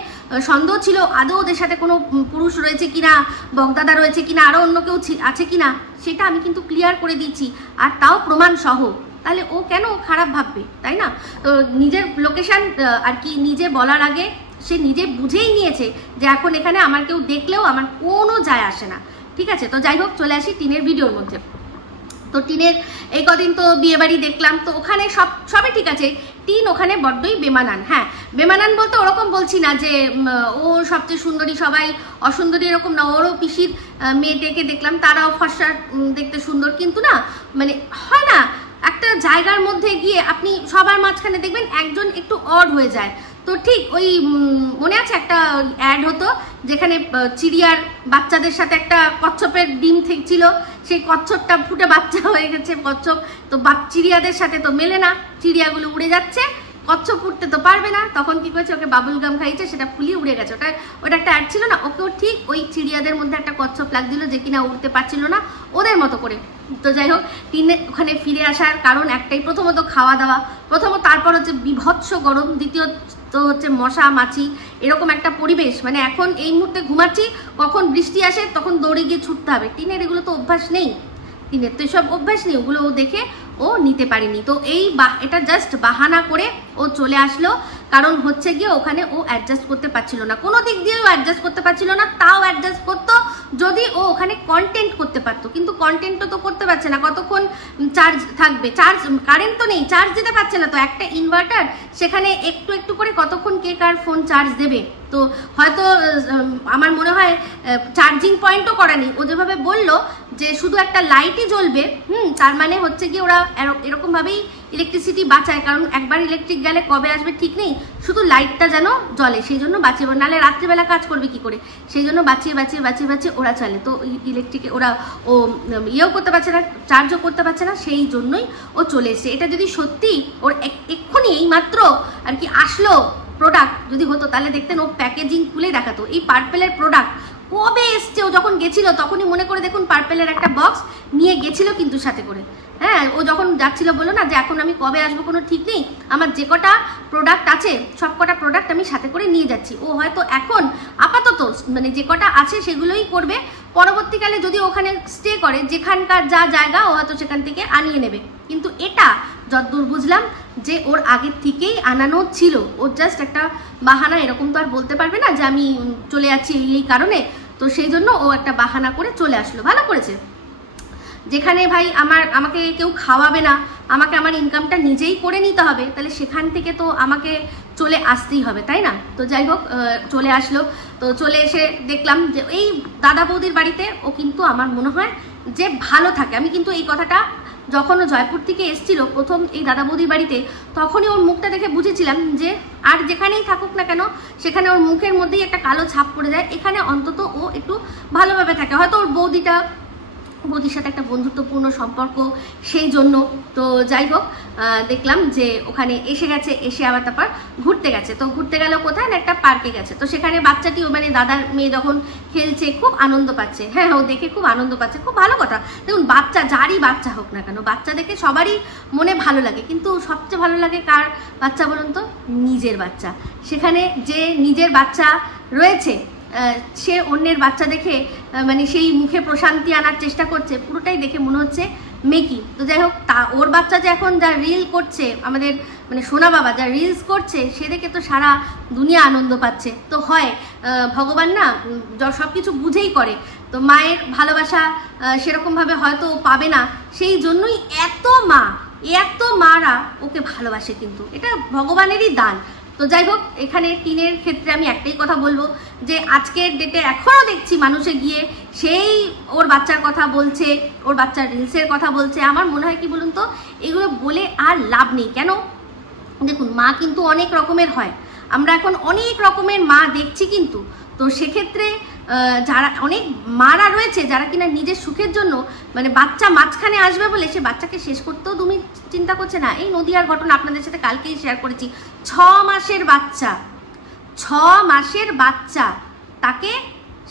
সন্দেহ ছিল আদৌ ওদের সাথে কোনো পুরুষ রয়েছে কিনা, বকদাদা রয়েছে কিনা, আরও অন্য কেউ আছে কিনা, সেটা আমি কিন্তু ক্লিয়ার করে দিয়েছি, আর তাও প্রমাণ সহ। তাহলে ও কেন খারাপ ভাববে, তাই না? তো নিজের লোকেশন আর কি নিজে বলার আগে সে নিজে বুঝেই নিয়েছে যে এখন এখানে আমার কেউ দেখলেও আমার কোনো যায় আসে না। ঠিক আছে, তো যাই হোক, চলে আসি টিনের ভিডিওর মধ্যে। তো টিনের এই কদিন তো বিয়ে বাড়ি দেখলাম, তো ওখানে সবই ঠিক আছে। টিন ওখানে বড্ডই বেমানান। হ্যাঁ, বেমানান বলতে ওরকম বলছি না যে ও সবচেয়ে সুন্দরী, সবাই অসুন্দরী, এরকম না। ওরও পিসির মেয়েটাকে দেখলাম, তারাও ফর্সা, দেখতে সুন্দর, কিন্তু না মানে হয় না একটা জায়গার মধ্যে গিয়ে আপনি সবার মাঝখানে দেখবেন একজন একটু অড হয়ে যায়। তো ঠিক ওই মনে আছে একটা অ্যাড হতো যেখানে চিড়িয়ার বাচ্চাদের সাথে একটা কচ্ছপের ডিম ছিল, সেই কচ্ছপটা ফুটে বাচ্চা হয়ে গেছে কচ্ছপ। তো চিড়িয়াদের সাথে তো মেলে না, চিড়িয়াগুলো উড়ে যাচ্ছে, কচ্ছপ উঠতে তো পারবে না। তখন কি করেছে, ওকে বাবুল গাম খাইছে, সেটা ফুলিয়ে উড়ে গেছে। ওটা একটা অ্যাড ছিল না, ওকেও ঠিক ওই চিড়িয়াদের মধ্যে একটা কচ্ছপ লাগছিল যে কিনা উড়তে পারছিল না ওদের মতো করে। তো যাই হোক, টিনে ওখানে ফিরে আসার কারণ একটাই, প্রথমত খাওয়া দাওয়া, তারপর হচ্ছে বিভৎস গরম, দ্বিতীয়ত হচ্ছে মশা মাছি, এরকম একটা পরিবেশ। মানে এখন এই মুহূর্তে ঘুমাচ্ছি, কখন বৃষ্টি আসে তখন দৌড়ে গিয়ে ছুটতে হবে। টিনের এগুলো তো অভ্যাস নেই, টিনের তো এসব অভ্যাস নেই, ওগুলো ও দেখে ও নিতে পারেনি। তো এটা জাস্ট বাহানা করে ও চলে আসলো, কারণ হচ্ছে গিয়ে ওখানে ও অ্যাডজাস্ট করতে পারছিল না, কোনো দিক দিয়েও অ্যাডজাস্ট করতে পারছিল না। তাও অ্যাডজাস্ট করতো যদি ও ওখানে কন্টেন্ট করতে পারতো, কিন্তু কন্টেন্টও তো করতে পারছে না। কতক্ষণ চার্জ থাকবে, কারেন্ট তো নেই, চার্জ দিতে পারছে না। তো একটা ইনভার্টার, সেখানে একটু একটু করে কতক্ষণ কে কার ফোন চার্জ দেবে। তো হয়তো আমার মনে হয় চার্জিং পয়েন্টও করা নেই। ও যেভাবে বললো যে শুধু একটা লাইটই জ্বলবে, তার মানে হচ্ছে কি ওরা এরকমভাবেই ইলেকট্রিসিটি বাঁচায়, কারণ একবার ইলেকট্রিক গেলে কবে আসবে ঠিক নেই, শুধু লাইটটা যেন জ্বলে, সেই জন্য বাঁচিয়ে, নাহলে রাত্রিবেলা কাজ করবে কি করে, সেই জন্য বাঁচিয়ে ওরা চলে। তো ইলেকট্রিকে ওরা ইয়েও করতে পারছে না, চার্জও করতে পারছে না, সেই জন্যই ও চলে এসছে। এটা যদি সত্যি ওর এক্ষুনি এই মাত্র আর কি আসলো প্রোডাক্ট যদি হতো, তাহলে দেখতেন ও প্যাকেজিং খুলে দেখাতো এই পার্পেলের প্রোডাক্ট কবে এসছে, ও যখন গেছিল তখনই মনে করে দেখুন পার্পেলের একটা বক্স নিয়ে গেছিল কিন্তু সাথে করে। হ্যাঁ, ও যখন যাচ্ছিল বললো না যে এখন আমি কবে আসবো কোনো ঠিক নেই, আমার যে কটা প্রোডাক্ট আছে সব কটা প্রোডাক্ট আমি সাথে করে নিয়ে যাচ্ছি। ও হয়তো এখন আপাতত মানে যে কটা আছে সেগুলোই করবে, পরবর্তীকালে যদি ওখানে স্টে করে যেখানকার যা জায়গা ও হয়তো সেখান থেকে আনিয়ে নেবে। কিন্তু এটা যতদূর বুঝলাম যে ওর আগের থেকেই আনানো ছিল, ওর জাস্ট একটা বাহানা, এরকম তো আর বলতে পারবে না যে আমি চলে যাচ্ছি এই কারণে, তো সেই জন্য ও একটা বাহানা করে চলে আসলো। ভালো করেছে। যেখানে ভাই আমাকে কেউ খাওয়াবে না, আমাকে আমার ইনকামটা নিজেই করে নিতে হবে, তাহলে সেখান থেকে তো আমাকে চলে আসতেই হবে, তাই না? তো যাই হোক, চলে আসলো। তো চলে এসে দেখলাম যে এই দাদা বৌদির বাড়িতে ও কিন্তু আমার মনে হয় যে ভালো থাকে। আমি কিন্তু এই কথাটা যখন ও জয়পুর থেকে এসেছিল প্রথম এই দাদা বৌদির বাড়িতে, তখনই ওর মুখটা দেখে বুঝেছিলাম যে আর যেখানেই থাকুক না কেন সেখানে ওর মুখের মধ্যেই একটা কালো ছাপ পড়ে যায়, এখানে অন্তত ও একটু ভালোভাবে থাকে। হয়তো ওর বৌদির সাথে একটা বন্ধুত্বপূর্ণ সম্পর্ক, সেই জন্য। তো যাই হোক, দেখলাম যে ওখানে এসে গেছে, এসে আবার তারপর ঘুরতে গেছে। তো ঘুরতে গেল কোথায় না, একটা পার্কে গেছে। তো সেখানে বাচ্চাটিও মানে দাদার মেয়ে যখন খেলছে খুব আনন্দ পাচ্ছে। হ্যাঁ, ও দেখে খুব আনন্দ পাচ্ছে, খুব ভালো কথা। দেখুন, বাচ্চা যারই বাচ্চা হোক না কেন, বাচ্চা দেখে সবারই মনে ভালো লাগে, কিন্তু সবচেয়ে ভালো লাগে কার বাচ্চা বলুন তো? নিজের বাচ্চা। সেখানে যে নিজের বাচ্চা রয়েছে সে অন্যের বাচ্চা দেখে মানে সেই মুখে প্রশান্তি আনার চেষ্টা করছে, পুরোটাই দেখে মনে হচ্ছে মেকি। তো যাই হোক, ওর বাচ্চা যে এখন যা রিল করছে, আমাদের মানে সোনা বাবা যা রিলস করছে, সে দেখে তো সারা দুনিয়া আনন্দ পাচ্ছে। তো হয় ভগবান না সব কিছু বুঝেই করে, তো মায়ের ভালোবাসা সেরকমভাবে হয়তো পাবে না, সেই জন্যই এত মারা ওকে ভালোবাসে, কিন্তু এটা ভগবানেরই দান। তো যাই হোক, এখানে টিনের ক্ষেত্রে আমি একটাই কথা বলবো যে আজকের ডেটে এখনও দেখছি মানুষে গিয়ে সেই ওর বাচ্চার কথা বলছে, ওর বাচ্চার রিলসের কথা বলছে। আমার মনে হয় কি বলুন তো, এগুলো বলে আর লাভ নেই। কেন? দেখুন, মা কিন্তু অনেক রকমের হয়, আমরা এখন অনেক রকমের মা দেখছি কিন্তু। তো সেক্ষেত্রে যারা অনেক মারা রয়েছে যারা কিনা নিজের সুখের জন্য মানে বাচ্চা মাঝখানে আসবে বলে সে বাচ্চাকে শেষ করতেও তুমি চিন্তা করছে না। এই নদিয়ার ঘটনা আপনাদের সাথে কালকেই শেয়ার করেছি। 6 মাসের বাচ্চা তাকে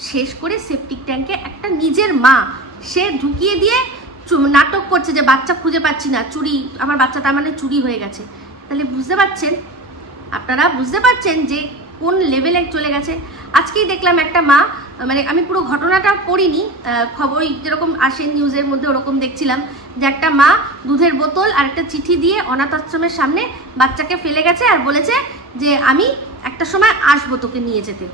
শেষ করে সেপটিক ট্যাঙ্কে একটা নিজের মা সে ঢুকিয়ে দিয়ে নাটক করছে যে বাচ্চা খুঁজে পাচ্ছি না, চুরি, আমার বাচ্চা তার মানে চুরি হয়ে গেছে। তাহলে বুঝতে পারছেন, আপনারা বুঝতে পারছেন যে কোন লেভেলে চলে গেছে। আজকেই দেখলাম একটা মা, মানে আমি পুরো ঘটনাটা পড়িনি, খবর যেরকম আসে নিউজের মধ্যে ওরকম দেখছিলাম যে একটা মা দুধের বোতল আর একটা চিঠি দিয়ে অনাথ আশ্রমের সামনে বাচ্চাকে ফেলে গেছে আর বলেছে যে আমি একটা সময় আসবো তোকে নিয়ে যেতে।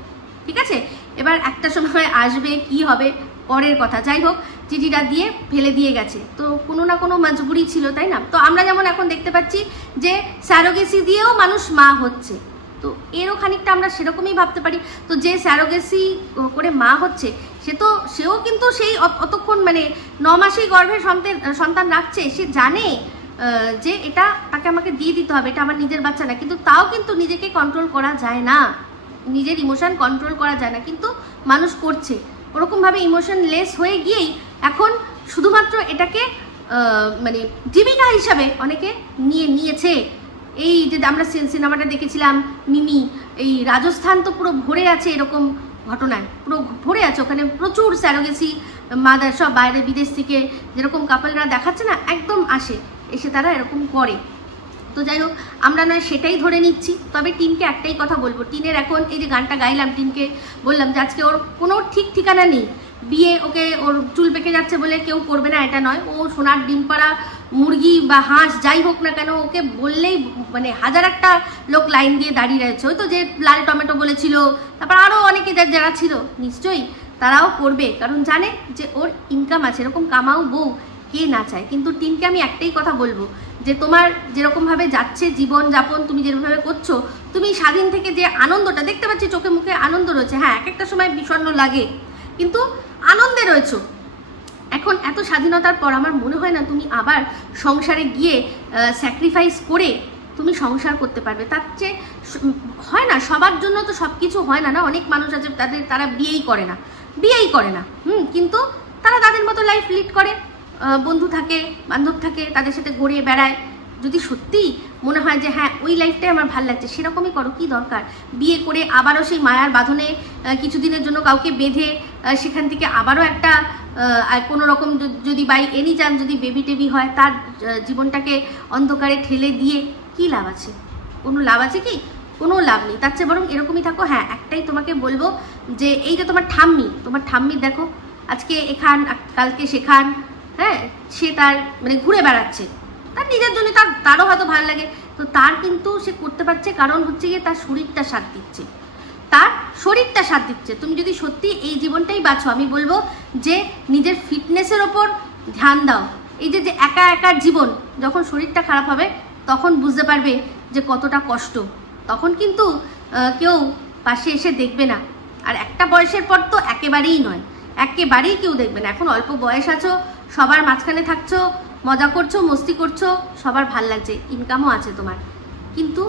ঠিক আছে, এবার একটা সময় আসবে কি হবে পরের কথা। যাই হোক, চিঠিটা দিয়ে ফেলে দিয়ে গেছে, তো কোনো না কোনো মজবুরি ছিল, তাই না? তো আমরা যেমন এখন দেখতে পাচ্ছি যে স্যারোগেসি দিয়েও মানুষ মা হচ্ছে, তো এরও খানিকটা আমরা সেরকমই ভাবতে পারি। তো যে স্যারোগেসি করে মা হচ্ছে সেও কিন্তু সেই অতক্ষণ মানে 9 মাসেই গর্ভে সন্তান রাখছে, সে জানে যে এটা তাকে আমাকে দিয়ে দিতে হবে, এটা আমার নিজের বাচ্চা না, কিন্তু তাও কিন্তু নিজেকে কন্ট্রোল করা যায় না, নিজের ইমোশন কন্ট্রোল করা যায় না, কিন্তু মানুষ করছে। ওরকমভাবে ইমোশনলেস হয়ে গিয়েই এখন শুধুমাত্র এটাকে মানে জীবিকা হিসাবে অনেকে নিয়েছে। এই যে আমরা সিনেমাটা দেখেছিলাম মিমি, এই রাজস্থান তো পুরো ভরে আছে এরকম ঘটনায়, পুরো ভরে আছে। ওখানে প্রচুর স্যারোগেসি মাদার, সব বাইরে বিদেশ থেকে যেরকম কাপলরা দেখাচ্ছে না, একদম এসে তারা এরকম করে। তো যাই হোক, আমরা নয় সেটাই ধরে নিচ্ছি। তবে টিনকে একটাই কথা বলবো, টিনের এখন এই যে গানটা গাইলাম, টিনকে বললাম যে আজকে ওর কোনো ঠিক ঠিকানা নেই, বিয়ে ওকে ওর চুল পেকে যাচ্ছে বলে কেউ করবে না এটা নয়, ও সোনার ডিম পাড়া মুরগি বা হাঁস যাই হোক না কেন, ওকে বললেই মানে 1000 একটা লোক লাইন দিয়ে দাঁড়িয়ে রয়েছে। ওই তো যে লাল টমেটো বলেছিল, তারপর আরও অনেকে যারা ছিল নিশ্চয়ই তারাও করবে, কারণ জানে যে ওর ইনকাম আছে। এরকম কামাও বউ কে না চায়। কিন্তু টিনকে আমি একটাই কথা বলবো যে তোমার যেরকমভাবে যাচ্ছে জীবনযাপন, তুমি যেভাবে করছো, তুমি স্বাধীন থেকে যে আনন্দটা দেখতে পাচ্ছি, চোখে মুখে আনন্দ রয়েছে, হ্যাঁ এক একটা সময় বিষণ্ণ লাগে, কিন্তু আনন্দে রয়েছো। এখন এত স্বাধীনতার পর আমার মনে হয় না তুমি আবার সংসারে গিয়ে স্যাক্রিফাইস করে তুমি সংসার করতে পারবে। তার চেয়ে হয় না, সবার জন্য তো সব কিছু হয় না, না অনেক মানুষ আছে তারা বিয়েই করে না, কিন্তু তারা তাদের মতো লাইফ লিড করে, বন্ধু থাকে, বান্ধব থাকে, তাদের সাথে ঘুরে বেড়ায়। যদি সত্যি মনে হয় যে হ্যাঁ ওই লাইফটাই আমার ভালো লাগছে, সেরকমই করো, কি দরকার বিয়ে করে আবারও সেই মায়ার বাঁধনে কিছুদিনের জন্য কাউকে বেঁধে সেখান থেকে আবারও একটা কোনো রকম যদি বাই এনি চান্স যদি বেবি টেবি হয়, তার জীবনটাকে অন্ধকারে ঠেলে দিয়ে কি লাভ আছে? কোনো লাভ আছে কি? কোনো লাভ নেই। তার চেয়ে বরং এরকমই থাকো। হ্যাঁ, একটাই তোমাকে বলবো যে এই যে তোমার ঠাম্মি দেখো, আজকে এখান কালকে সেখান, হ্যাঁ, সে তার মানে ঘুরে বেড়াচ্ছে, তার নিজের জন্য, তারও হয়তো ভালো লাগে, তো তার কিন্তু সে করতে পারছে কারণ হচ্ছে গিয়ে তার শরীরটা সাথ দিচ্ছে, তুমি যদি সত্যি এই জীবনটাই বাছো, আমি বলবো যে নিজের ফিটনেসের ওপর ধ্যান দাও। এই যে একা একার জীবন, যখন শরীরটা খারাপ হবে তখন বুঝতে পারবে যে কতটা কষ্ট, তখন কিন্তু কেউ পাশে এসে দেখবে না। আর একটা বয়সের পর তো একেবারেই নয়, একেবারেই কেউ দেখবে না। এখন অল্প বয়স আছো, সবার মাঝখানে থাকছো, মজা করছো, মস্তি করছো, সবার ভাল লাগছে, ইনকামও আছে তোমার, কিন্তু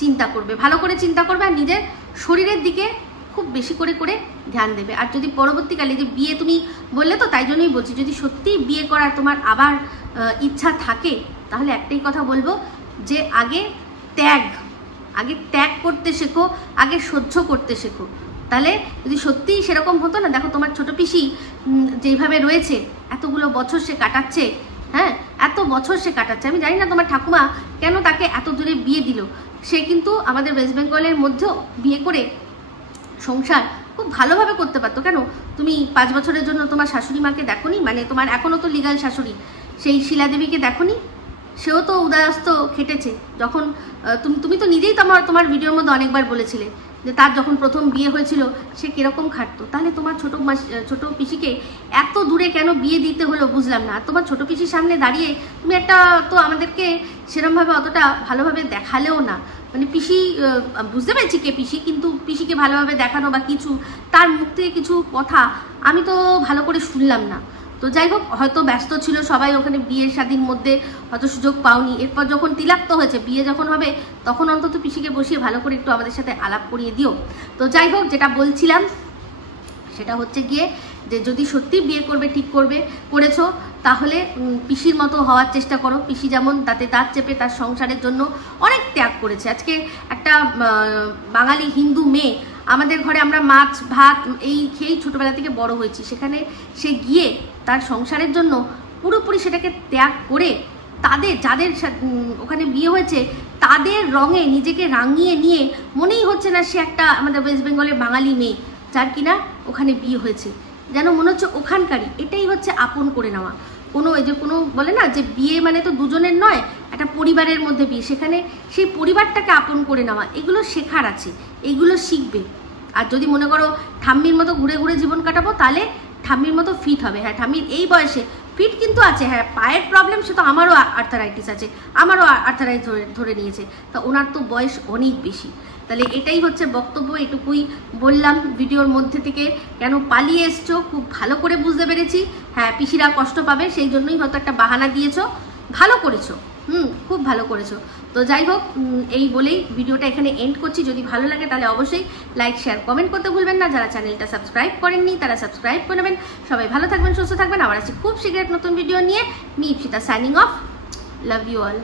চিন্তা করবে, ভালো করে চিন্তা করবে, আর নিজের শরীরের দিকে খুব বেশি করে ধ্যান দেবে। আর যদি পরবর্তীকালে যে বিয়ে তুমি বললে, তো তাই জন্যই বলছি, যদি সত্যিই বিয়ে করার তোমার আবার ইচ্ছা থাকে, তাহলে একটাই কথা বলবো যে আগে ত্যাগ করতে শেখো, আগে সহ্য করতে শেখো। তাহলে যদি সত্যিই সেরকম হতো না, দেখো তোমার ছোট পিসি যেভাবে রয়েছে, এতগুলো বছর সে কাটাচ্ছে, হ্যাঁ, এত বছর সে কাটাচ্ছে, আমি জানি না তোমার ঠাকুমা কেন তাকে এত দূরে বিয়ে দিল। সে কিন্তু আমাদের ওয়েস্ট বেঙ্গলের মধ্যেও বিয়ে করে সংসার খুব ভালোভাবে করতে পারতো। কেন তুমি 5 বছরের জন্য তোমার শাশুড়ি মাকে দেখোনি? মানে তোমার এখনও তো লিগাল শাশুড়ি সেই শিলাদেবীকে দেখোনি? সেও তো উদয়স্ত খেটেছে। যখন তুমি তো নিজেই তোমার ভিডিওর মধ্যে অনেকবার বলেছিলে যে তার যখন প্রথম বিয়ে হয়েছিল সে কিরকম খাটতো। তাহলে তোমার ছোট পিসিকে এত দূরে কেন বিয়ে দিতে হলো বুঝলাম না। আর তোমার ছোট পিসির সামনে দাঁড়িয়ে তুমি একটা তো আমাদেরকে সেরমভাবে অতটা ভালোভাবে দেখালেও না, মানে পিসি বুঝতে পেরেছি কে পিসি, কিন্তু পিসিকে ভালোভাবে দেখানো বা কিছু তার মুখ থেকে কিছু কথা আমি তো ভালো করে শুনলাম না। তো যাই হোক, হয়তো ব্যস্ত ছিল সবাই ওখানে, বিয়ের শাদীর মধ্যে হয়তো সুযোগ পাওনি। এরপর যখন তিলাক্ত হয়েছে, বিয়ে যখন হবে, তখন অন্তত পিসিকে বসিয়ে ভালো করে একটু আমাদের সাথে আলাপ করিয়ে দিও। তো যাই হোক, যেটা বলছিলাম সেটা হচ্ছে গিয়ে যে যদি সত্যি বিয়ে করবে, ঠিক করেছো, তাহলে পিসির মতো হওয়ার চেষ্টা করো। পিসি যেমন তাতে তার চেপে তার সংসারের জন্য অনেক ত্যাগ করেছে। আজকে একটা বাঙালি হিন্দু মেয়ে, আমাদের ঘরে আমরা মাছ ভাত এই খেয়েই ছোটোবেলা থেকে বড় হয়েছি, সেখানে সে গিয়ে তার সংসারের জন্য পুরোপুরি সেটাকে ত্যাগ করে যাদের ওখানে বিয়ে হয়েছে তাদের রঙে নিজেকে রাঙিয়ে নিয়ে, মনেই হচ্ছে না সে একটা আমাদের ওয়েস্ট বেঙ্গলের বাঙালি মেয়ে যার কিনা ওখানে বিয়ে হয়েছে, যেন মনে হচ্ছে ওখানকারই। এটাই হচ্ছে আপন করে নেওয়া। কোনো বলে না যে বিয়ে মানে তো দুজনের নয়, একটা পরিবারের মধ্যে বিয়ে, সেখানে সেই পরিবারটাকে আপন করে নেওয়া, এগুলো শেখার আছে, এগুলো শিখবে। আর যদি মনে করো ঠাম্মির মতো ঘুরে ঘুরে জীবন কাটাবো, তাহলে ঠাম্মির মতো ফিট হবে। হ্যাঁ, ঠাম্মির এই বয়সে ফিট কিন্তু আছে, হ্যাঁ, পায়ের প্রবলেম, সে তো আমারও আর্থারাইটিস আছে, আমারও আর্থারাইটিস ধরে নিয়েছে, তা ওনার তো বয়স অনেক বেশি। তাহলে এটাই হচ্ছে বক্তব্য, এটুকুই বললাম ভিডিওর মধ্যে থেকে। কেন পালিয়ে এসছো খুব ভালো করে বুঝতে পেরেছি। হ্যাঁ, পিসিরা কষ্ট পাবে, সেই জন্যই হয়তো একটা বাহানা দিয়েছো, ভালো করেছো, খুব ভালো করেছো। তো যাই হোক, এই বলেই ভিডিওটা এখানে এন্ড করছি। যদি ভালো লাগে তাহলে অবশ্যই লাইক, শেয়ার, কমেন্ট করতে ভুলবেন না। যারা চ্যানেলটা সাবস্ক্রাইব করেননি তারা সাবস্ক্রাইব করে নেবেন। সবাই ভালো থাকবেন, সুস্থ থাকবেন। আবার আসছি খুব শীঘ্র নতুন ভিডিও নিয়ে। Me Ipsita signing off. Love you all.